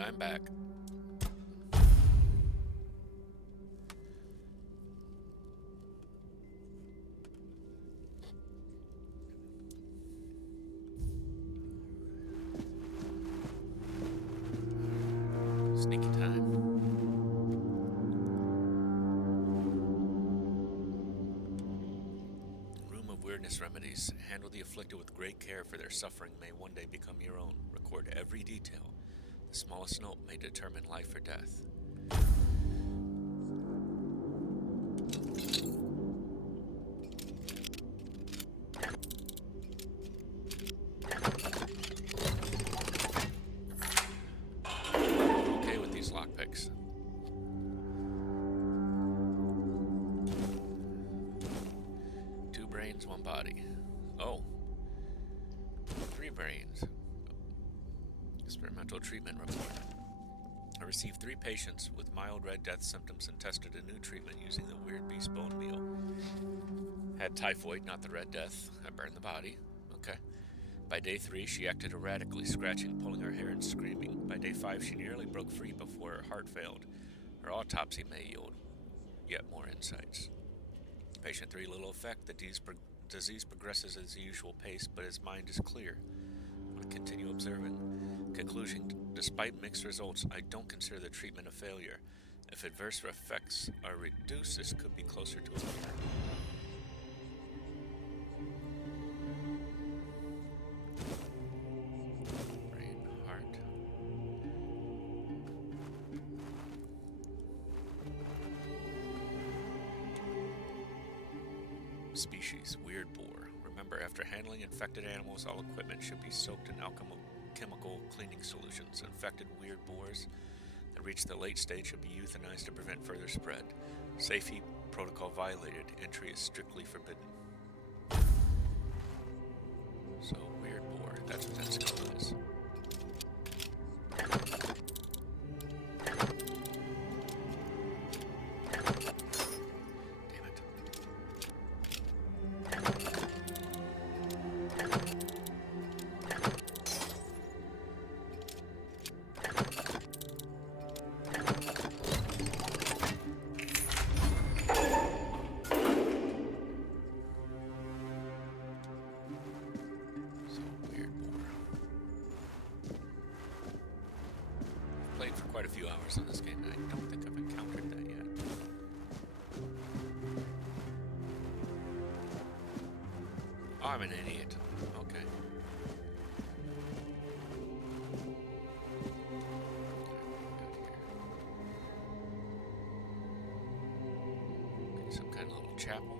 Alright, I'm back. Sneaky time. Room of Weirdness Remedies. Handle the afflicted with great care, for their suffering may one day become your own. Record every detail. The smallest note may determine life or death. Okay with these lockpicks. Two brains, one body. Oh. 3 brains. Experimental treatment report. I received 3 patients with mild Red Death symptoms and tested a new treatment using the Weird Beast bone meal. Had typhoid, not the Red Death. I burned the body. Okay. By day 3, she acted erratically, scratching, pulling her hair, and screaming. By day 5, she nearly broke free before her heart failed. Her autopsy may yield yet more insights. Patient 3, little effect. The disease progresses at the usual pace, but his mind is clear. I want to continue observing. Conclusion: despite mixed results, I don't consider the treatment a failure. If adverse effects are reduced, this could be closer to a cure. Brain, heart. Species: weird boar. Remember, after handling infected animals, all equipment should be soaked in chemical cleaning solutions. Infected weird boars that reach the late stage should be euthanized to prevent further spread. Safety protocol violated. Entry is strictly forbidden. So, weird boar. That's what that skull is. Damn it. Played for quite a few hours on this game, and I don't think I've encountered that yet. Oh, I'm an idiot. Okay. Okay, some kind of little chapel.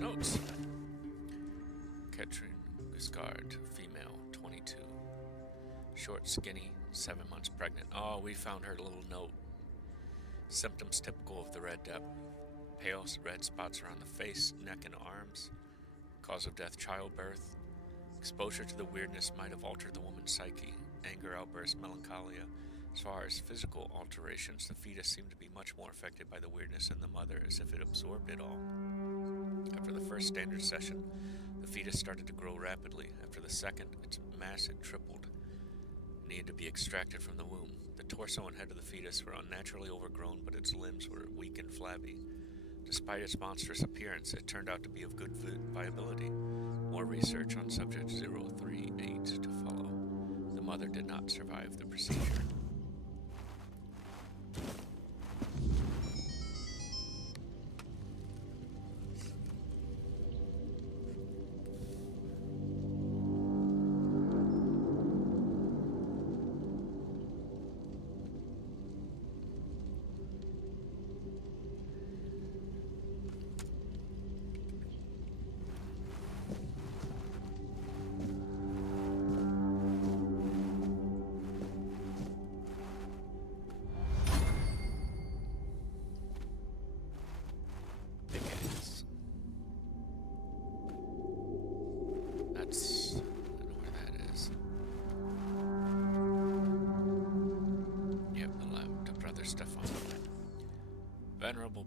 Notes. Katrin Giscard, female, 22. Short, skinny, 7 months pregnant. Oh, we found her little note. Symptoms typical of the Red Death. Pale red spots around the face, neck, and arms. Cause of death, childbirth. Exposure to the weirdness might have altered the woman's psyche. Anger outbursts, melancholia. As far as physical alterations, the fetus seemed to be much more affected by the weirdness than the mother, as if it absorbed it all. After the first standard session, the fetus started to grow rapidly. After the second, its mass had tripled. It needed to be extracted from the womb. The torso and head of the fetus were unnaturally overgrown, but its limbs were weak and flabby. Despite its monstrous appearance, it turned out to be of good viability. More research on subject 038 to follow. The mother did not survive the procedure.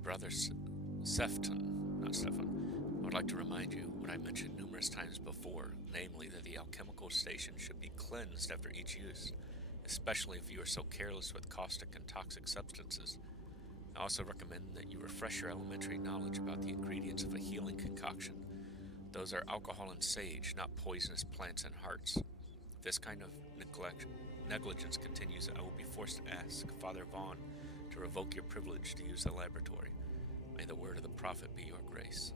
Brother Sefton, not Stefan, I would like to remind you what I mentioned numerous times before, namely that the alchemical station should be cleansed after each use, especially if you are so careless with caustic and toxic substances. I also recommend that you refresh your elementary knowledge about the ingredients of a healing concoction. Those are alcohol and sage, not poisonous plants and hearts. If this kind of negligence continues, I will be forced to ask Father Vaughn to revoke your privilege to use the laboratory. May the word of the prophet be your grace.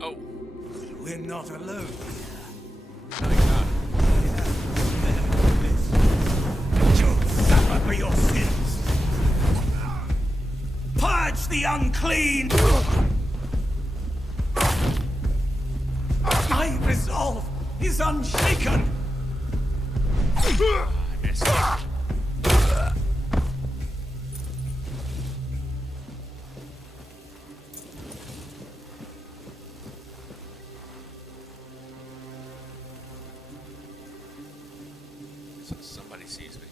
Oh. We're not alone. No, you're not. You'll suffer for your sins. Purge the unclean. My resolve is unshaken. I missed. Somebody sees me.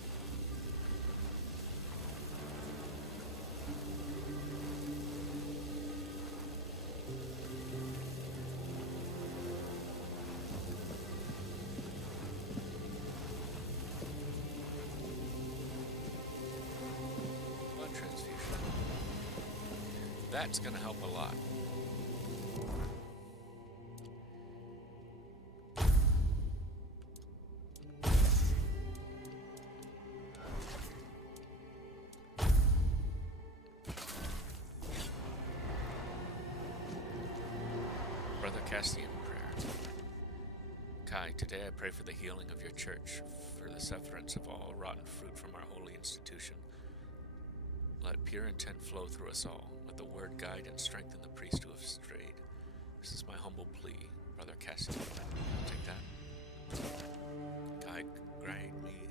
Blood transfusion. That's gonna help a lot. Brother Castian prayer. Kai, today I pray for the healing of your church, for the severance of all rotten fruit from our holy institution. Let pure intent flow through us all. Let the word guide and strengthen the priest who have strayed. This is my humble plea, Brother Castian. I'll take that. Kai, guide me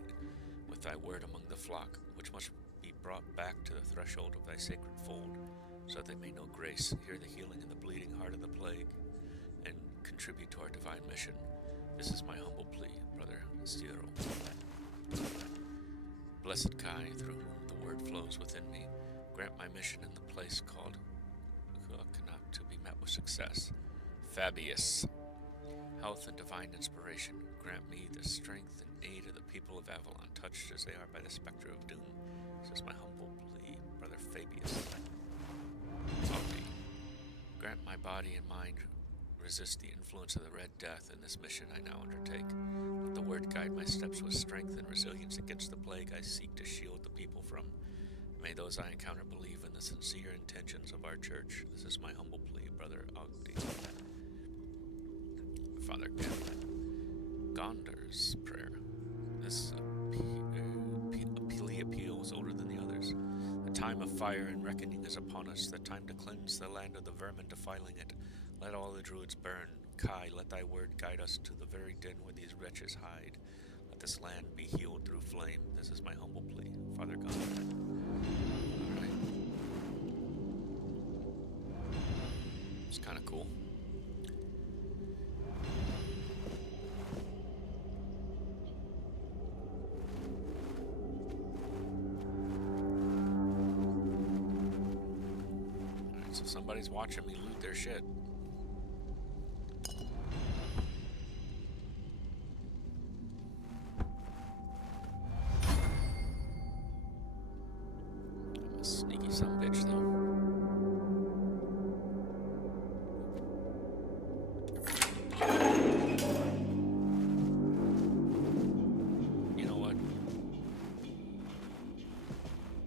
with thy word among the flock, which must be brought back to the threshold of thy sacred fold, so that they may know grace, hear the healing in the bleeding heart of the plague, and contribute to our divine mission. This is my humble plea, Brother Cyril. Blessed Kai, through whom the word flows within me, grant my mission in the place called Kuakanok to be met with success. Fabius, health and divine inspiration, grant me the strength and aid of the people of Avalon, touched as they are by the specter of doom. This is my humble plea, Brother Fabius. Audi, grant my body and mind resist the influence of the Red Death in this mission I now undertake. Let the word guide my steps with strength and resilience against the plague I seek to shield the people from. May those I encounter believe in the sincere intentions of our church. This is my humble plea, Brother Ogdi. Father Gondar's prayer. This appeal is older than the others. The time of fire and reckoning is upon us, the time to cleanse the land of the vermin defiling it. Let all the druids burn. Kai, let thy word guide us to the very den where these wretches hide. Let this land be healed through flame. This is my humble plea, Father God. Alright. It's kind of cool. Alright, so somebody's watching me loot their shit. Sneaky some bitch, though. You know what?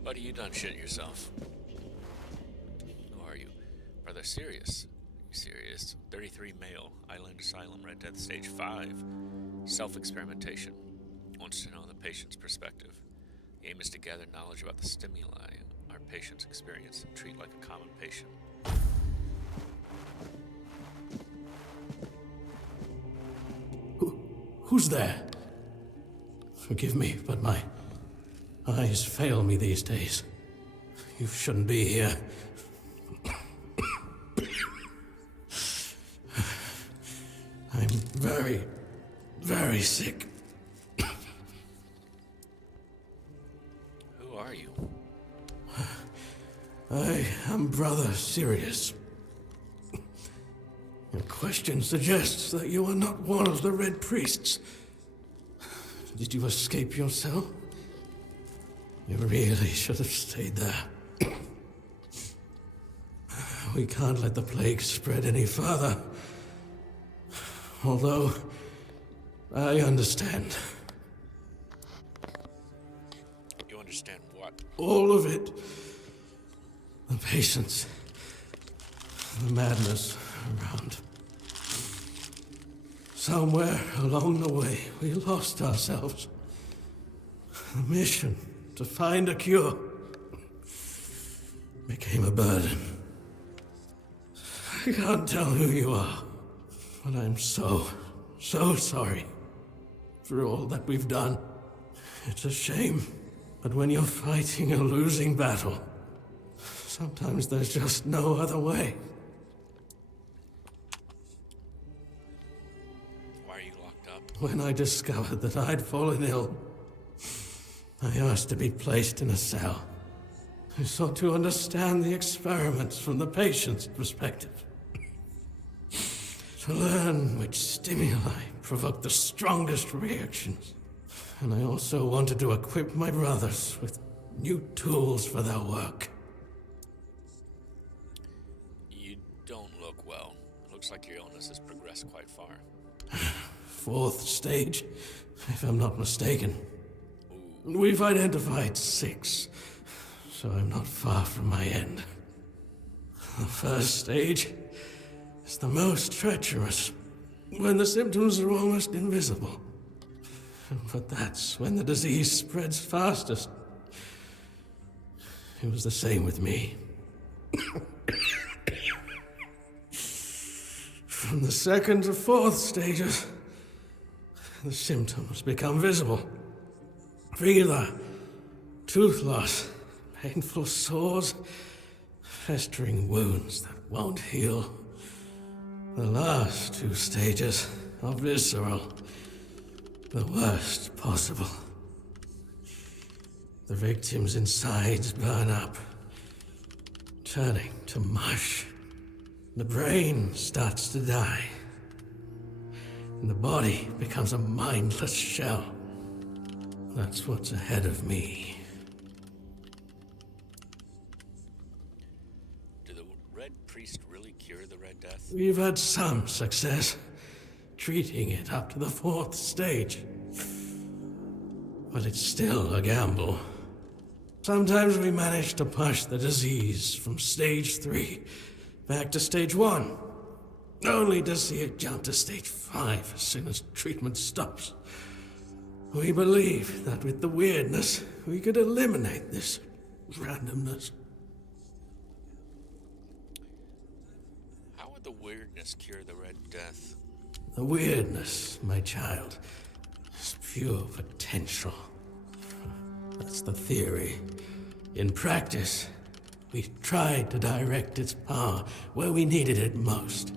Buddy, you done shit yourself. Who are you? Brother Sirius. You serious? 33 male. Island Asylum, Red Death, Stage 5. Self-experimentation. Wants to know the patient's perspective. The aim is to gather knowledge about the stimuli our patients experience and treat like a common patient. Who's there? Forgive me, but my eyes fail me these days. You shouldn't be here. I'm very, very sick. Who are you? I am Brother Sirius. Your question suggests that you are not one of the Red Priests. Did you escape your cell? You really should have stayed there. We can't let the plague spread any further. Although, I understand. You understand what? All of it. The patience. The madness around. Somewhere along the way, we lost ourselves. The mission to find a cure became a burden. I can't tell who you are, but I'm so sorry for all that we've done. It's a shame, but when you're fighting a losing battle, sometimes there's just no other way. Why are you locked up? When I discovered that I'd fallen ill, I asked to be placed in a cell. I sought to understand the experiments from the patient's perspective. To learn which stimuli provoke the strongest reactions. And I also wanted to equip my brothers with new tools for their work. You don't look well. Looks like your illness has progressed quite far. 4th stage, if I'm not mistaken. We've identified 6, so I'm not far from my end. The 1st stage is the most treacherous, when the symptoms are almost invisible. But that's when the disease spreads fastest. It was the same with me. From the 2nd to 4th stages, the symptoms become visible. Fever, tooth loss, painful sores, festering wounds that won't heal. The last 2 stages are visceral, the worst possible. The victim's insides burn up, turning to mush. The brain starts to die, and the body becomes a mindless shell. That's what's ahead of me. Do the Red Priest really cure the Red Death? We've had some success treating it up to the 4th stage. But it's still a gamble. Sometimes we manage to push the disease from stage 3 back to stage 1, only to see it jump to stage 5 as soon as treatment stops. We believe that with the weirdness, we could eliminate this randomness. How would the weirdness cure the Red Death? The weirdness, my child, is pure potential. That's the theory. In practice, we tried to direct its power where we needed it most.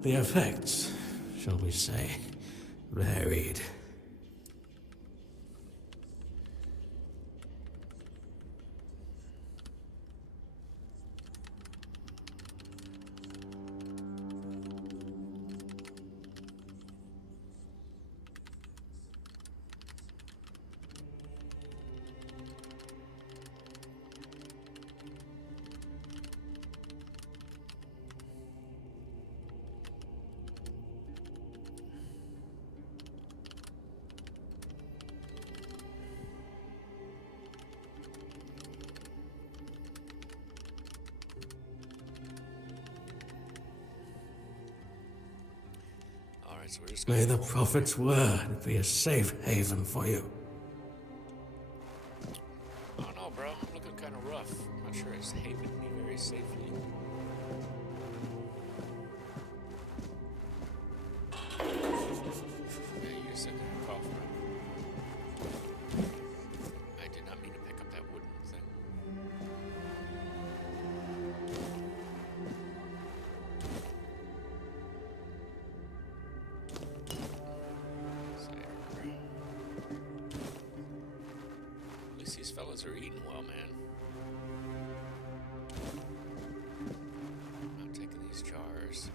The effects, shall we say, varied. So we're just May the Prophet's word be a safe haven for you. Oh no, bro. I'm looking kind of rough. I'm not sure it's havened me very safely. Yeah, you just sit there and cough, right? fellas are eating well, man. I'm not taking these jars.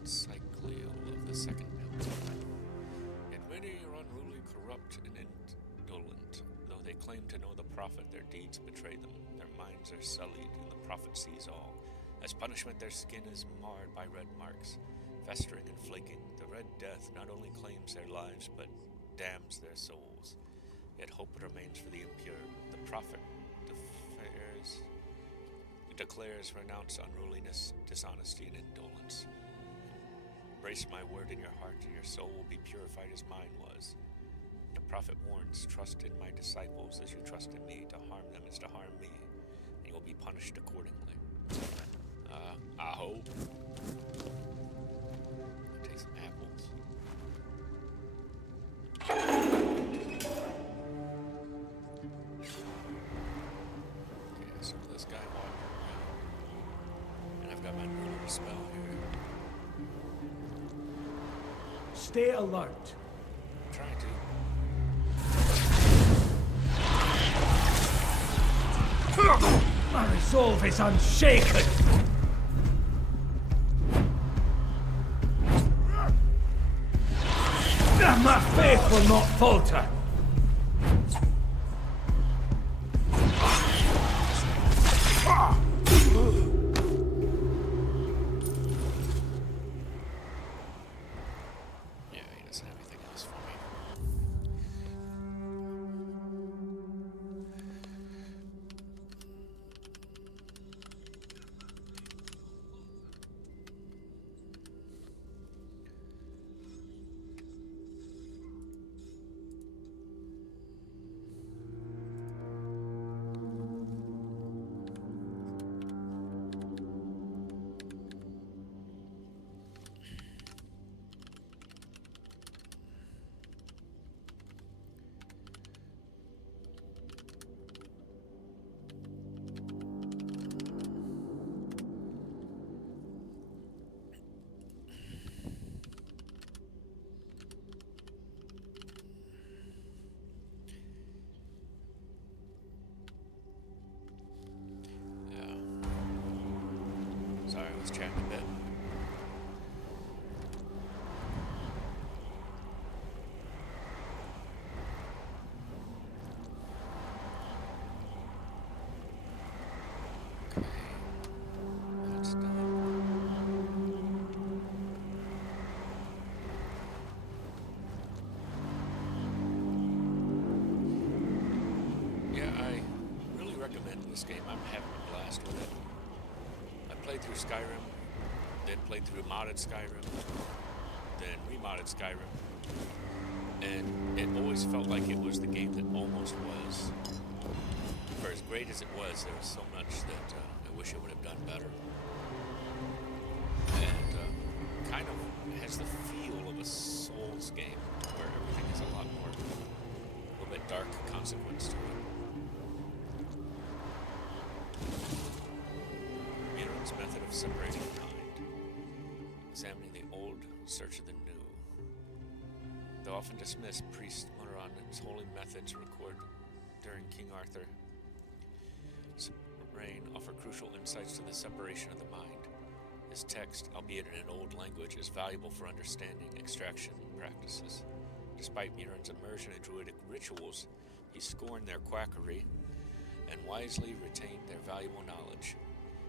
Encyclial of the second belt. Yet many are unruly, corrupt, and indolent. Though they claim to know the prophet, their deeds betray them. Their minds are sullied, and the prophet sees all. As punishment, their skin is marred by red marks, festering and flaking. The Red Death not only claims their lives, but damns their souls. Yet hope remains for the impure. The prophet declares renounce unruliness, dishonesty, and indolence. Embrace my word in your heart, and your soul will be purified as mine was. The prophet warns, trust in my disciples as you trust in me. To harm them is to harm me, and you will be punished accordingly. I hope. I'll take some apples. Okay, so this guy walking around. And I've got my ruler spell here. Stay alert. I'm trying to. My resolve is unshaken. My faith will not falter. Yeah, he doesn't have anything else for me. Sorry, I was chatting a bit. Okay, that's done. Yeah, I really recommend this game. I'm having a blast with it. I played through Skyrim, then played through modded Skyrim, then remodded Skyrim, and it always felt like it was the game that almost was. For as great as it was, there was so much that I wish it would have done better. And kind of has the feel of a Souls game, where everything is a lot more, a little bit dark consequence to it. Mirren's method of separating the mind, examining the old, search of the new. Though often dismissed, priest Muran's holy methods recorded during King Arthur's reign offer crucial insights to the separation of the mind. His text, albeit in an old language, is valuable for understanding extraction practices. Despite Mirren's immersion in druidic rituals, he scorned their quackery and wisely retained their valuable knowledge.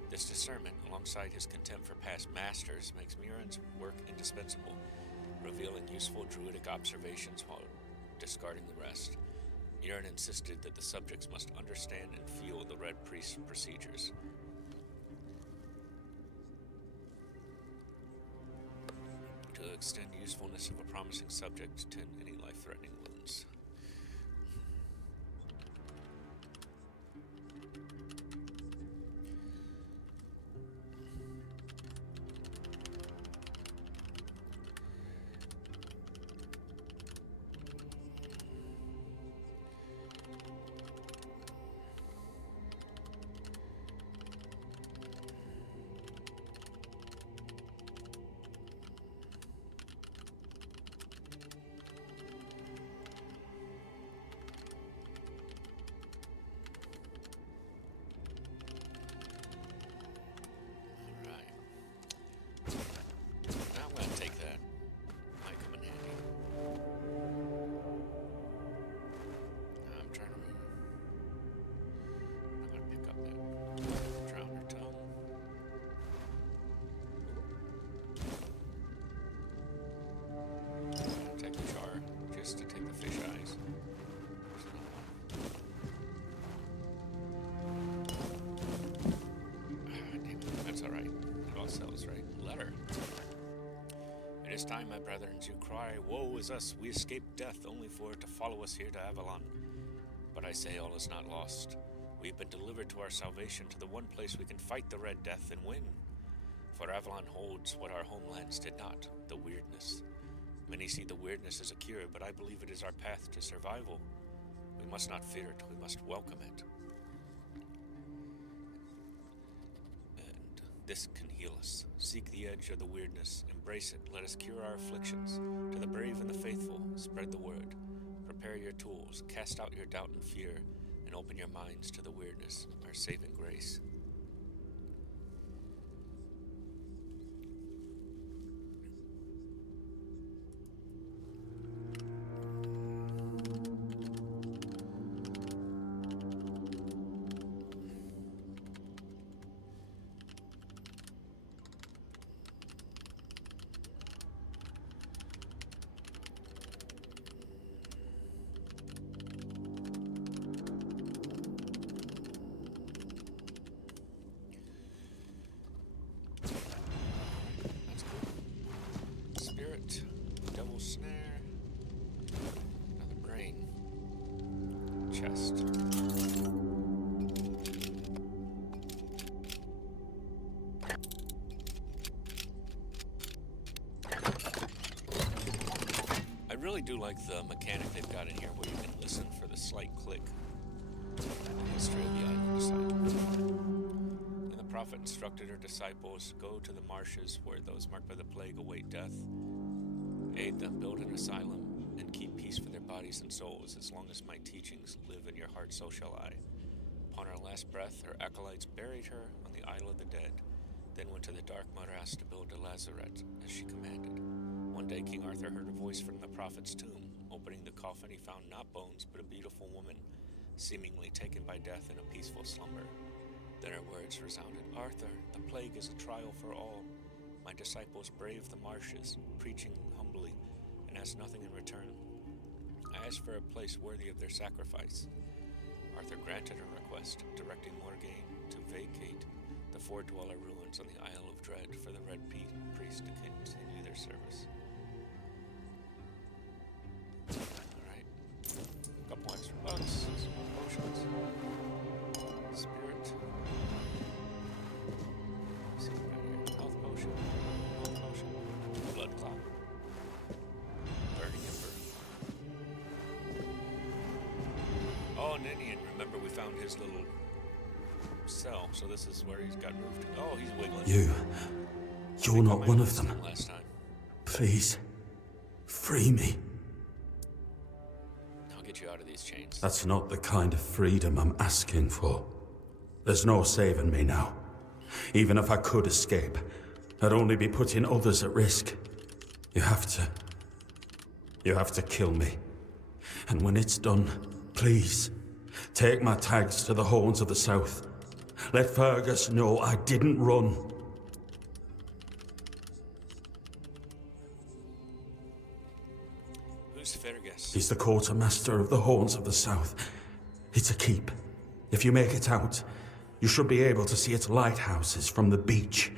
This discernment, alongside his contempt for past masters, makes Mirren's work indispensable, revealing useful druidic observations while discarding the rest. Mirren insisted that the subjects must understand and feel the Red Priest's procedures. To extend usefulness of a promising subject to tend any life-threatening wounds. is time, my brethren, you cry, woe is us, we escaped death, only for it to follow us here to Avalon. But I say all is not lost. We've been delivered to our salvation, to the one place we can fight the Red Death and win. For Avalon holds what our homelands did not, the weirdness. Many see the weirdness as a cure, but I believe it is our path to survival. We must not fear it, we must welcome it. And this can heal us. Seek the edge of the weirdness, embrace it, let us cure our afflictions. To the brave and the faithful, spread the word. Prepare your tools, cast out your doubt and fear, and open your minds to the weirdness, our saving grace. Snare, another brain, chest. I really do like the mechanic they've got in here where you can listen for the slight click in the history of the island aside. And the prophet instructed her disciples, go to the marshes where those marked by the plague await death. Aid them, build an asylum, and keep peace for their bodies and souls. As long as my teachings live in your heart, so shall I. Upon her last breath, her acolytes buried her on the Isle of the Dead, then went to the dark morass to build a lazaret, as she commanded. One day King Arthur heard a voice from the prophet's tomb. Opening the coffin, he found not bones, but a beautiful woman, seemingly taken by death in a peaceful slumber. Then her words resounded, Arthur, the plague is a trial for all. My disciples braved the marshes, preaching humbly, and asked nothing in return. I asked for a place worthy of their sacrifice. Arthur granted her request, directing Morgaine to vacate the four-dweller ruins on the Isle of Dread for the Red Priest to continue their service. Alright. A couple extra bucks, some more potions. Spirit. See what we got here. Health potion. Blood clot. Burning ember. Oh, an Indian. Remember, we found his little cell, so this is where he's got moved to. Oh, he's wiggling. You're not one of them. Last time. Please, free me. I'll get you out of these chains. That's not the kind of freedom I'm asking for. There's no saving me now. Even if I could escape, I'd only be putting others at risk. You have to kill me. And when it's done, please, take my tags to the Horns of the South. Let Fergus know I didn't run. Who's Fergus? He's the quartermaster of the Horns of the South. It's a keep. If you make it out, you should be able to see its lighthouses from the beach.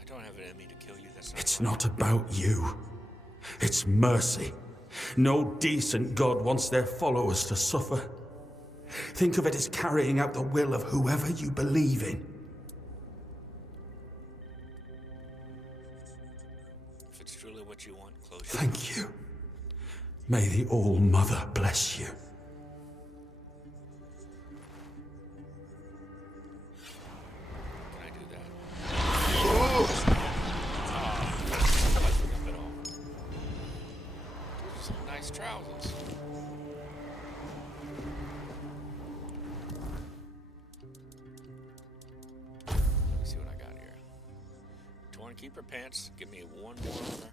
I don't have an enemy to kill you, that's not It's not about you. It's mercy. No decent god wants their followers to suffer. Think of it as carrying out the will of whoever you believe in. If it's truly what you want, close your Thank you. May the All-Mother bless you. Can I do that? Nothing up at all. Those are some nice trousers. Let me see what I got here. Torn keeper pants. Give me one more armor.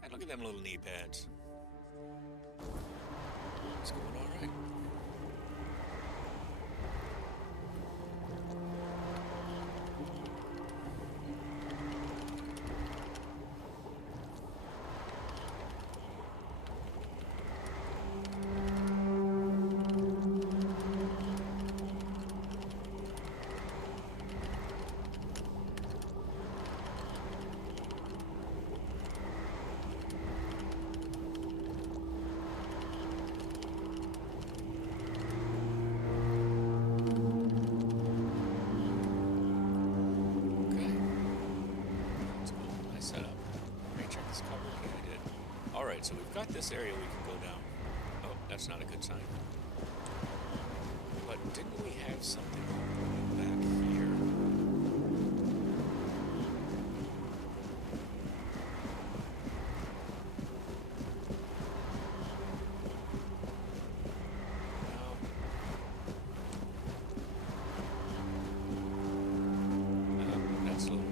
Hey, look at them little knee pads. It's going all right. Alright, so we've got this area we can go down. Oh, that's not a good sign. But didn't we have something back here? That's a little...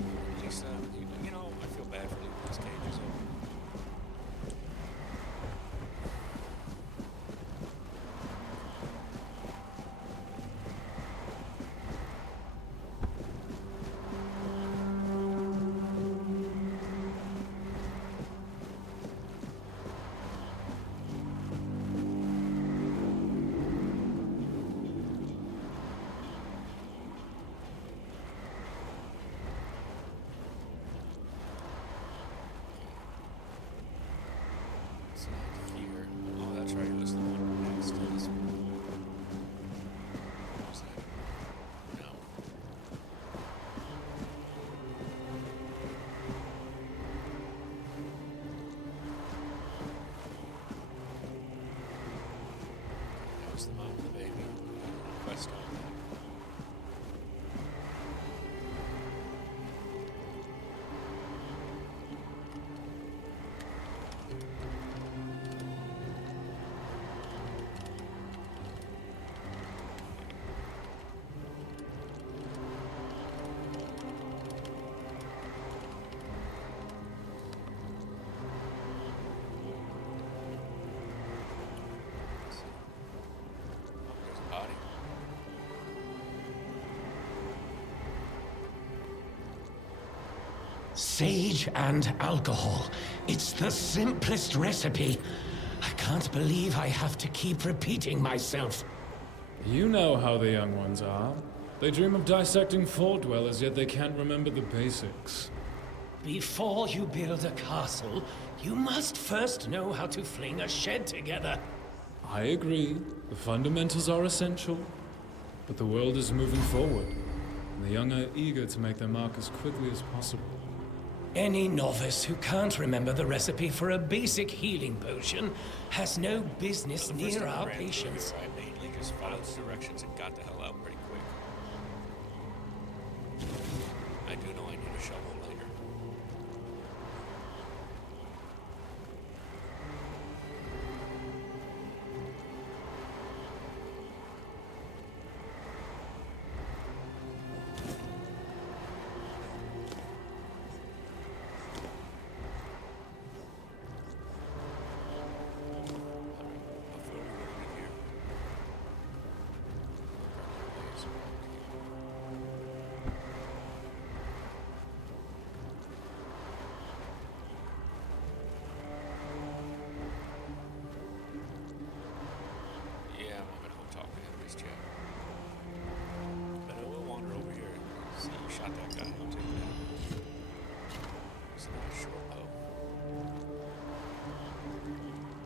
Lisa, you know, I feel bad for leaving these cages open. It's not here. Oh, that's right. It was the one next to this one. What was that? No. That was the mom and the baby. We got a request on that. There's a body. Sage and alcohol. It's the simplest recipe. I can't believe I have to keep repeating myself. You know how the young ones are. They dream of dissecting fort dwellers, yet they can't remember the basics. Before you build a castle, you must first know how to fling a shed together. I agree. The fundamentals are essential. But the world is moving forward, and the young are eager to make their mark as quickly as possible. Any novice who can't remember the recipe for a basic healing potion has no business The first near time I our ran through patients. here, I mainly just followed the directions and got the hell out pretty quick. I do know I need a shovel later. Before we go in here. There's a road here. Yeah, I'm not gonna go talk to him just yet. But I will wander over here and see you shot that guy. I'll take that. It's a nice short bow.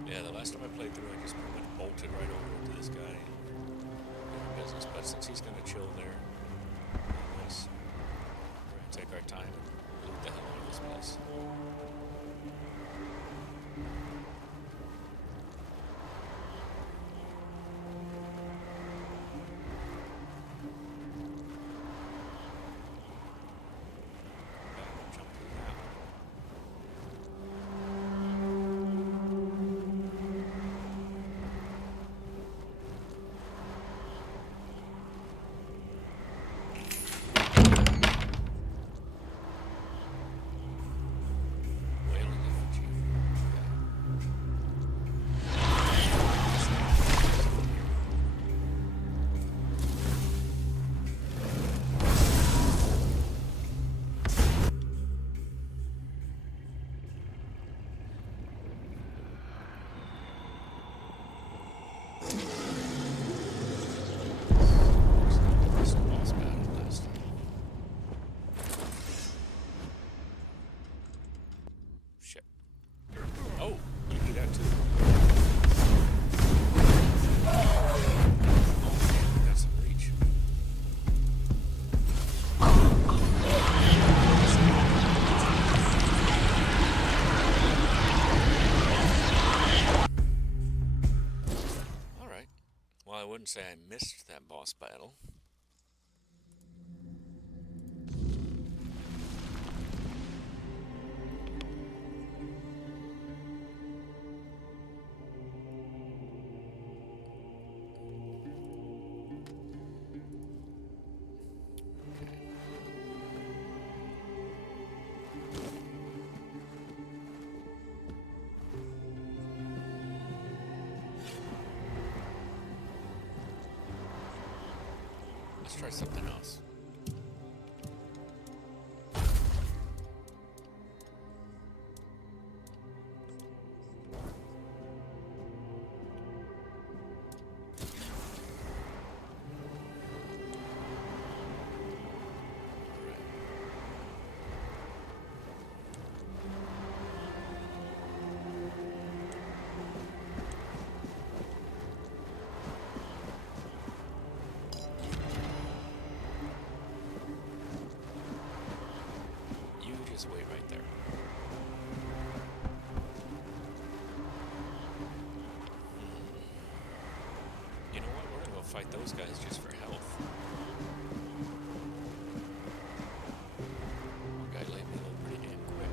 Yeah, the last time I played through, I just pretty much bolted right over to this guy. Business, but since he's gonna chill there, nice. We're gonna take our time and loot the hell out of this place. Back, jump through that one. wouldn't say I missed that boss battle. Let's try something else. Just wait right there. You know what? We're gonna go fight those guys just for health. One guy laid me low pretty damn quick.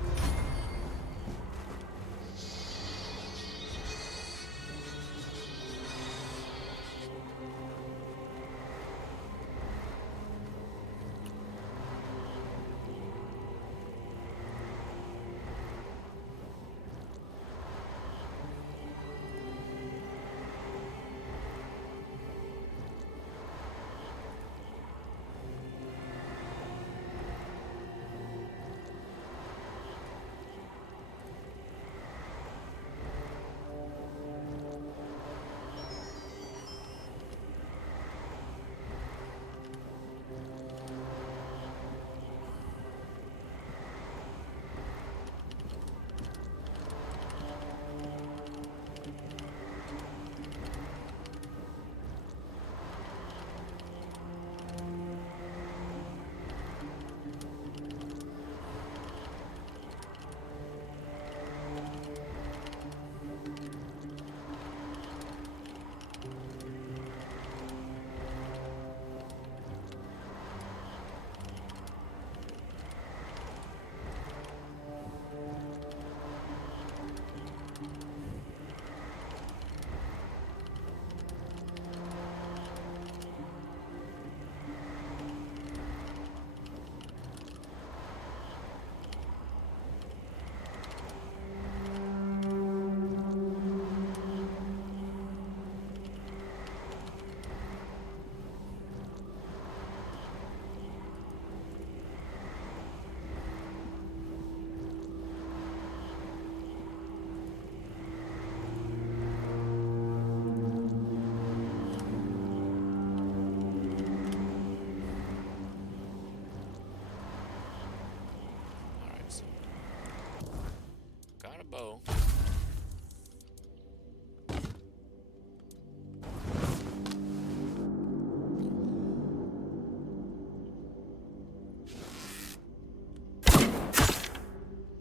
Bow.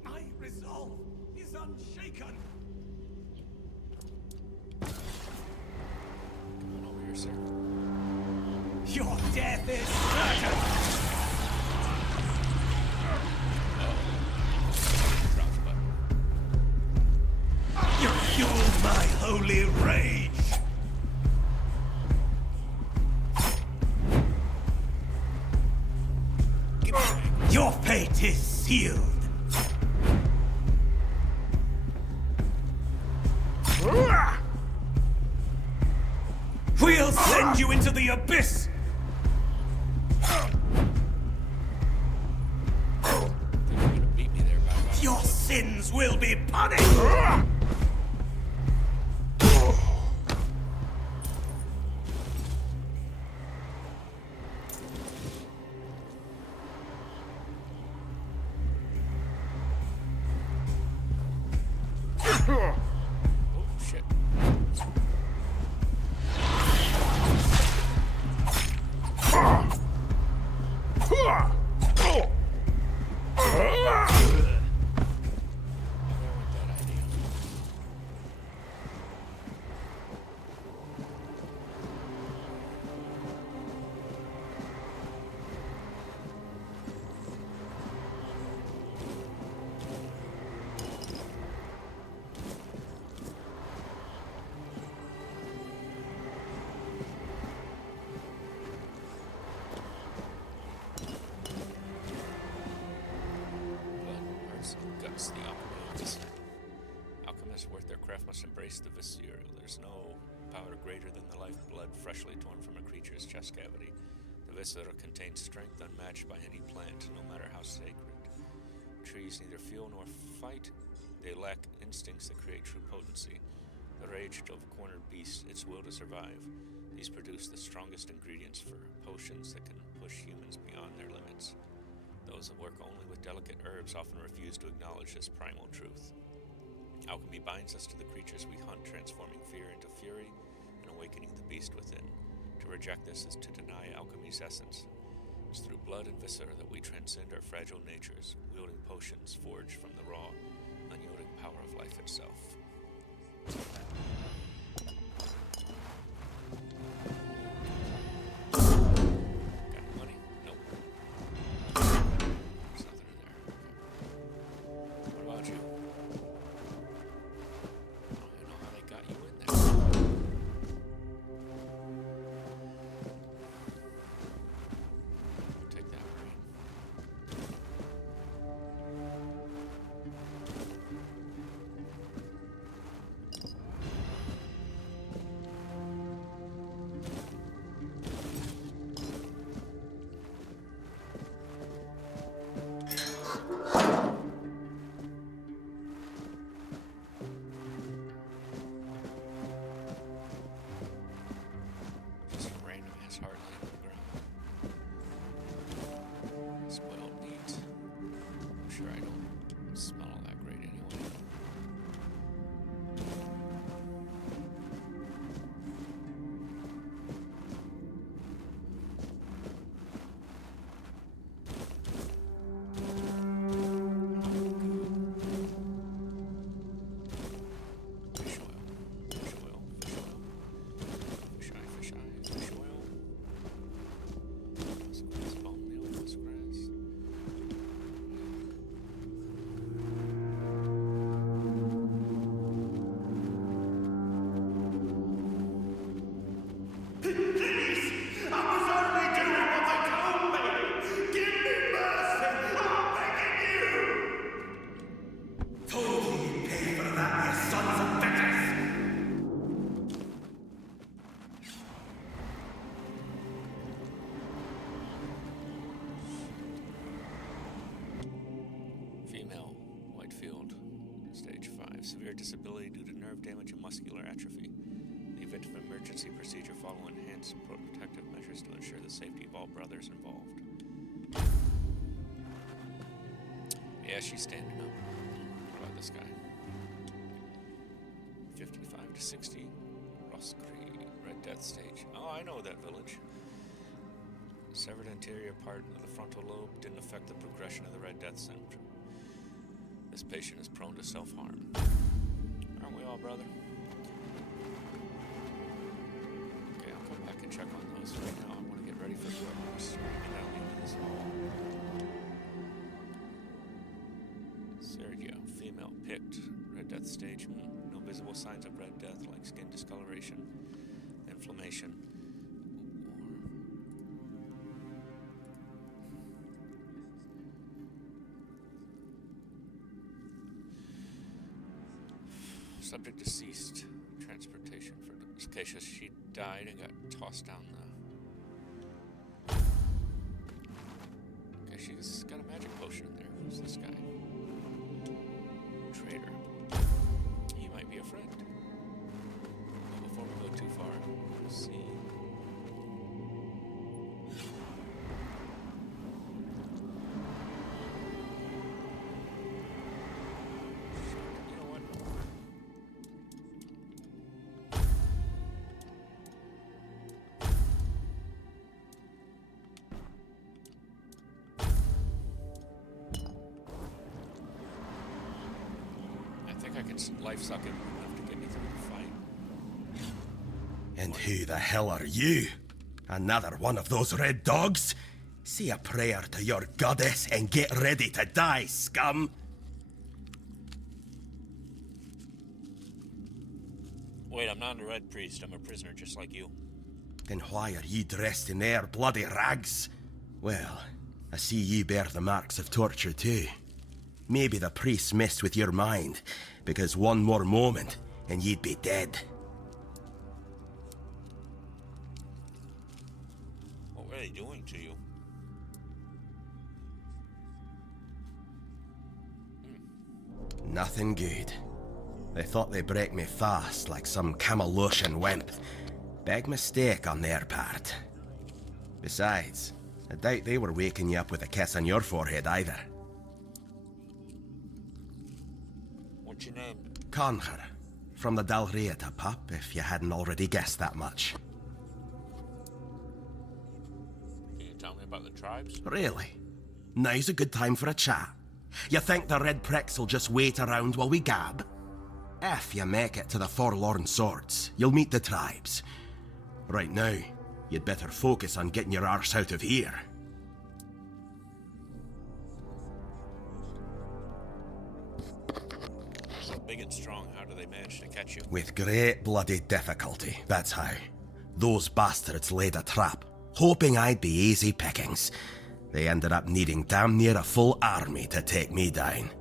My resolve is unshaken. Come on over here, sir. Your death is certain. My holy rage! Your fate is sealed! We'll send you into the abyss! Your sins will be punished! Oh, shit. the alchemy of Viscera. Alchemists worth their craft must embrace the Viscera. There's no power greater than the lifeblood freshly torn from a creature's chest cavity. The Viscera contains strength unmatched by any plant, no matter how sacred. Trees neither feel nor fight. They lack instincts that create true potency. The rage of a cornered beast, its will to survive. These produce the strongest ingredients for potions that can push humans beyond their limits. Those that work only with delicate herbs often refuse to acknowledge this primal truth. Alchemy binds us to the creatures we hunt, transforming fear into fury and awakening the beast within. To reject this is to deny alchemy's essence. It's through blood and viscera that we transcend our fragile natures, wielding potions forged from the raw, unyielding power of life itself. Got any money? Nope. There's nothing in there. Okay. What about you? I don't know how they got you in there. Take that green. Just a random ass heart laying on the ground. Spoiled meat. I'm sure I don't smell all that great anyway. Fish oil. Fish oil. Fish oil. Fish eye, fish eye, fish oil. Musgrass, bone meal, musgrass. Female, Whitefield, stage 5. Severe disability due to nerve damage and muscular atrophy. In the event of emergency procedure, follow enhanced protective measures to ensure the safety of all brothers involved. Yeah, she's standing up. What about this guy? 55 to 60. Ross Creek, Red Death stage. Oh, I know that village. Severed anterior part of the frontal lobe didn't affect the progression of the Red Death syndrome. This patient is prone to self-harm. Aren't we all, brother? Okay, I'll come back and check on those. Right now, I want to get ready for whoever's screaming down into this hall. Sergio, female, picked. Red Death stage. No visible signs of Red Death like skin discoloration, inflammation, subject deceased. Transportation for Acacia. She died and got tossed down the. Okay, she's got a magic potion in there. Who's this guy? Traitor. He might be a friend. But before we go too far, let's see. You know what? I think I can life suck him enough to get me through the fight. And who the hell are you? Another one of those red dogs? Say a prayer to your goddess and get ready to die, scum! Wait, I'm not a red priest. I'm a prisoner just like you. Then why are ye dressed in their bloody rags? Well, I see ye bear the marks of torture too. Maybe the priest messed with your mind, because one more moment and you'd be dead. What were they doing to you? Nothing good. They thought they'd break me fast, like some Camelotian wimp. Big mistake on their part. Besides, I doubt they were waking you up with a kiss on your forehead either. What's your name? Concher, from the Dalrieta pup, if you hadn't already guessed that much. Can you tell me about the tribes? Really? Now's a good time for a chat. You think the red pricks will just wait around while we gab? If you make it to the Forlorn Swords, you'll meet the tribes. Right now, you'd better focus on getting your arse out of here. So big and strong, how do they manage to catch you? With great bloody difficulty, that's how. Those bastards laid a trap, hoping I'd be easy pickings. They ended up needing damn near a full army to take me down.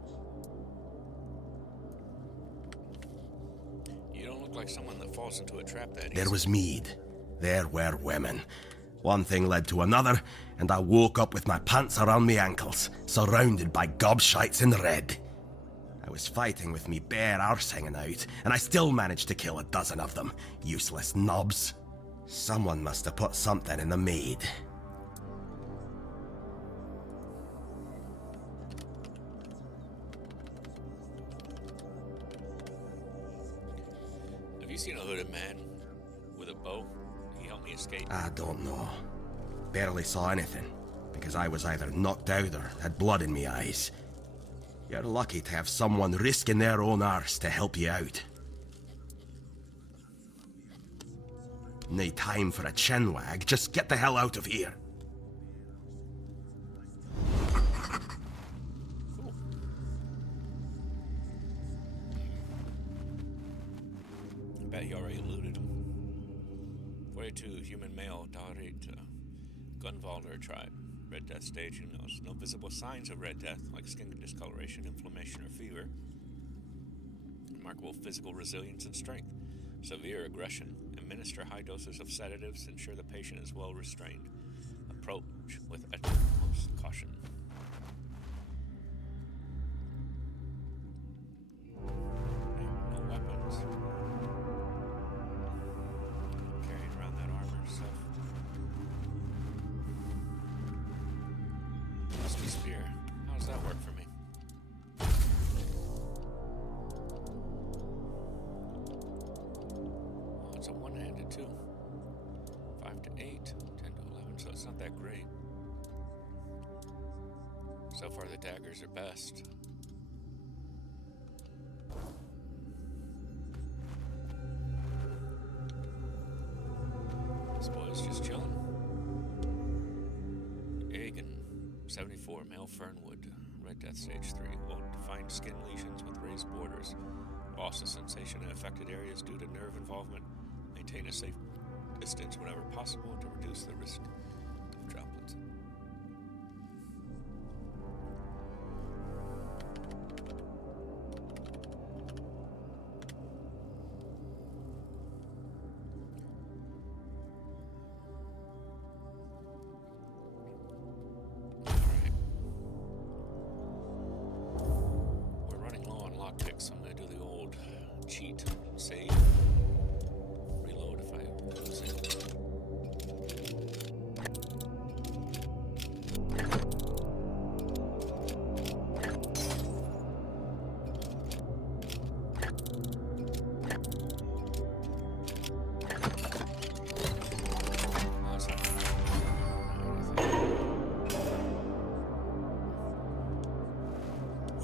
You don't look like someone that falls into a trap that There easy. was mead. There were women. One thing led to another, and I woke up with my pants around my ankles, surrounded by gobshites in red. I was fighting with me bare arse hanging out, and I still managed to kill a dozen of them. Useless knobs. Someone must have put something in the mead. Have you seen a hooded man with a bow? He helped me escape. I don't know. Barely saw anything, because I was either knocked out or had blood in me eyes. You're lucky to have someone risking their own arse to help you out. No time for a chinwag, just get the hell out of here. Cool. I bet you already looted him. 42 human male, Darit, Gunvalder tribe. Red Death stage, who knows? No visible signs of Red Death, like skin discoloration, inflammation, or fever. Remarkable physical resilience and strength. Severe aggression. Administer high doses of sedatives. Ensure the patient is well restrained. Approach with utmost caution. No weapons. Carrying around that armor stuff. Rusty spear. How does that work for me? Oh, it's a one-handed too. 5 to 8, 10 to 11, so it's not that great. So far the daggers are best. This boy's just chilling. Aegon, 74, male Fernwood, Red Death Stage 3. Will define skin lesions with raised borders. Loss of sensation in affected areas due to nerve involvement. Maintain a safe distance whenever possible to reduce the risk of droplets. We're running low on lockpicks, so I'm going to do the old cheat save. Reload if I lose it. Oh, it's not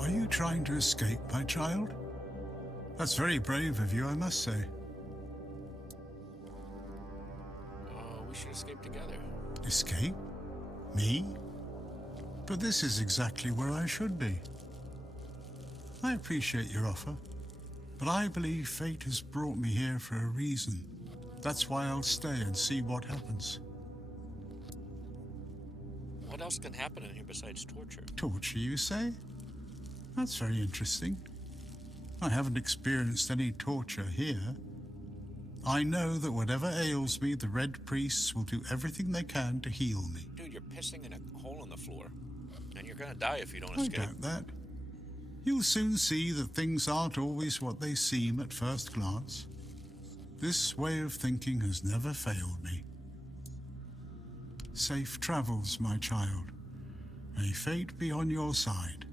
Are you trying to escape, my child? That's very brave of you, I must say. We should escape together. Escape? Me? But this is exactly where I should be. I appreciate your offer, but I believe fate has brought me here for a reason. That's why I'll stay and see what happens. What else can happen in here besides torture? Torture, you say? That's very interesting. I haven't experienced any torture here. I know that whatever ails me, the Red Priests will do everything they can to heal me. Dude, you're pissing in a hole in the floor. And you're gonna die if you don't I escape. doubt that. You'll soon see that things aren't always what they seem at first glance. This way of thinking has never failed me. Safe travels, my child. May fate be on your side.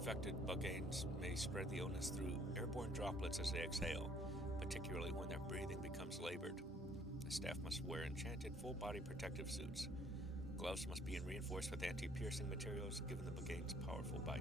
Infected buganes may spread the illness through airborne droplets as they exhale, particularly when their breathing becomes labored. The staff must wear enchanted full-body protective suits. Gloves must be reinforced with anti-piercing materials, given the bugane's powerful bite.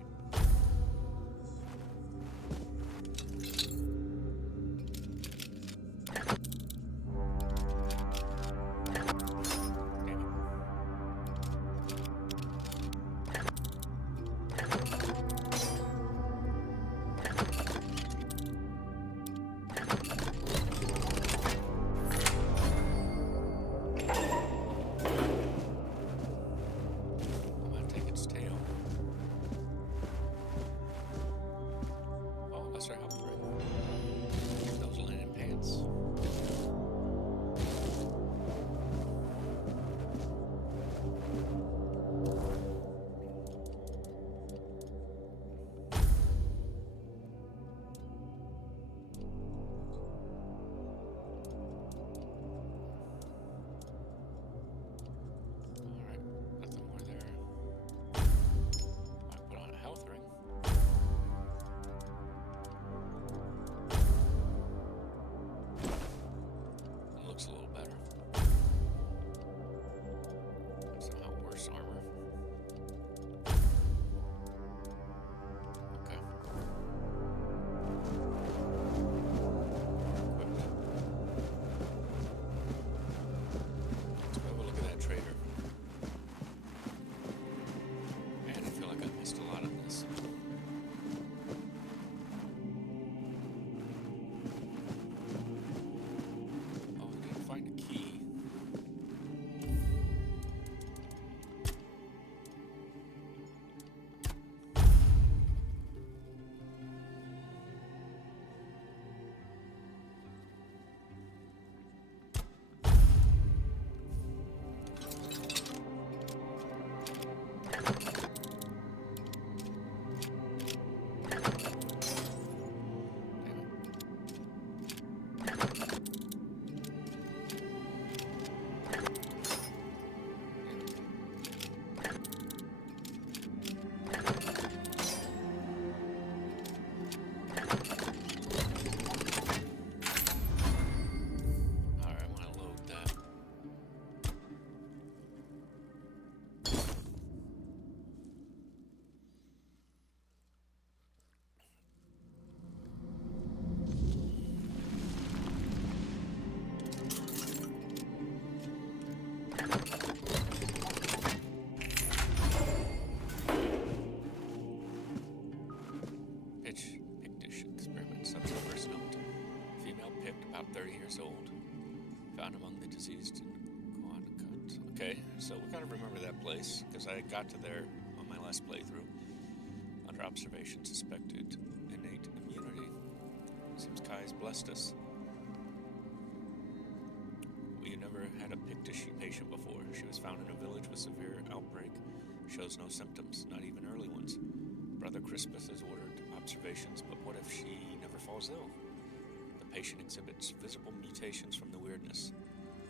So we gotta remember that place, because I got to there on my last playthrough. Under observation, suspected innate immunity. Seems Kai's blessed us. We never had a Pictish patient before. She was found in a village with severe outbreak. Shows no symptoms, not even early ones. Brother Crispus has ordered observations, but what if she never falls ill? The patient exhibits visible mutations from the weirdness.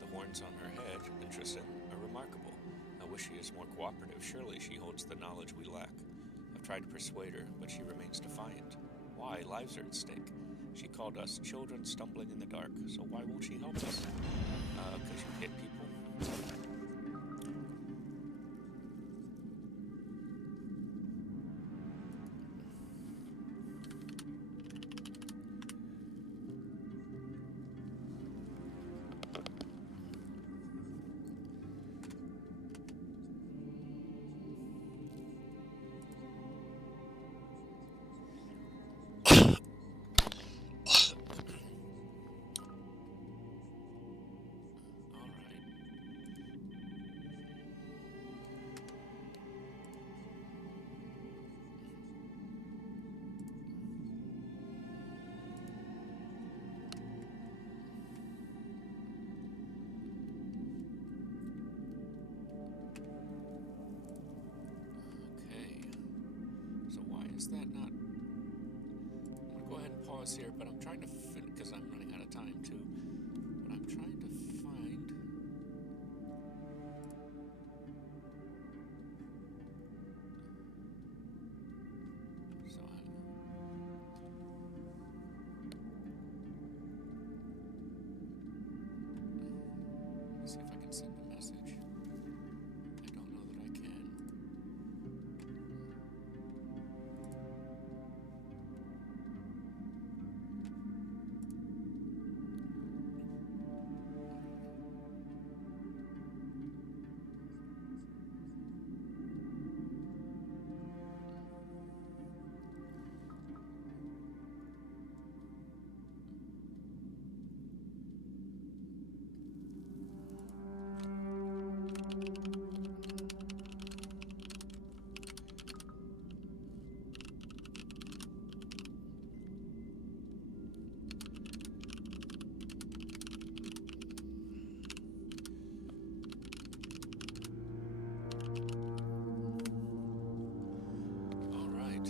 The horns on her head, interesting, are remarkable. I wish she is more cooperative. Surely she holds the knowledge we lack. I've tried to persuade her, but she remains defiant. Why? Lives are at stake. She called us children stumbling in the dark, so why won't she help us? Because you hit people. was here, but I'm trying to because I'm running out of time too. But I'm trying to find. So let's see if I can send a message. I don't know that I can. All right.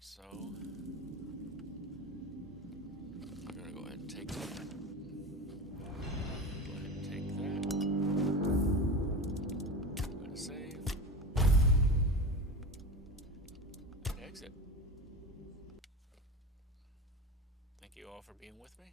So I'm gonna go ahead and take that. Go ahead and take that. I'm gonna save. And exit. Thank you all for being with me.